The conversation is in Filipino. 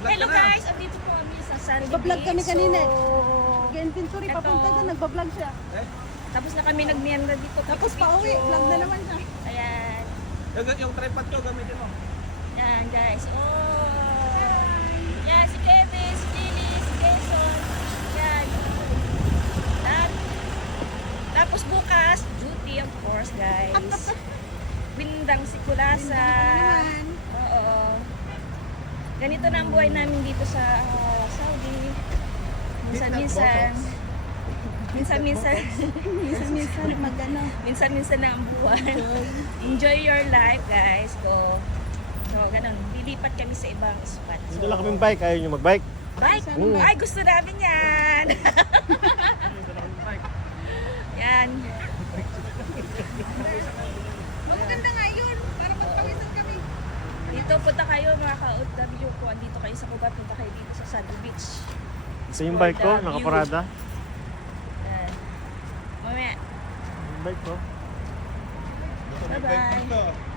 Hello guys, andito po kami sa Sandy Beach. Nagbablog kami kanina. So, Inventory, Ito. papunta doon, nagbablog siya. tapos na kami nagmienda dito. Tapos pauwi, vlog na naman siya. Ayan. Yung tripod ko, gamitin mo. Yan guys. Oh. Yan, si Kevin, si Lily, si Jason. Yan. Tapos bukas, duty of course guys. Bindang si Kulasa. Oo. Ganito na ang buhay namin dito sa Saudi. Minsan-minsan. Minsan-minsan. Minsan magano. Minsan-minsan na ang buhay. Enjoy your life guys. So, ganun. Lilipat kami sa ibang spot. Dito lang kaming bike, ayaw nyo mag-bike. Bike! Ay, gusto namin yan! Yan. Maganda nga yun, para magpawisan kami. Dito punta kayo mga ka-OFW ko. Andito kayo sa Cuba, punta kayo dito sa Sandy Beach. Ito yung bike ko, For the nakaparada. view. Yan. Mamaya. Yung bike ko. Bye-bye.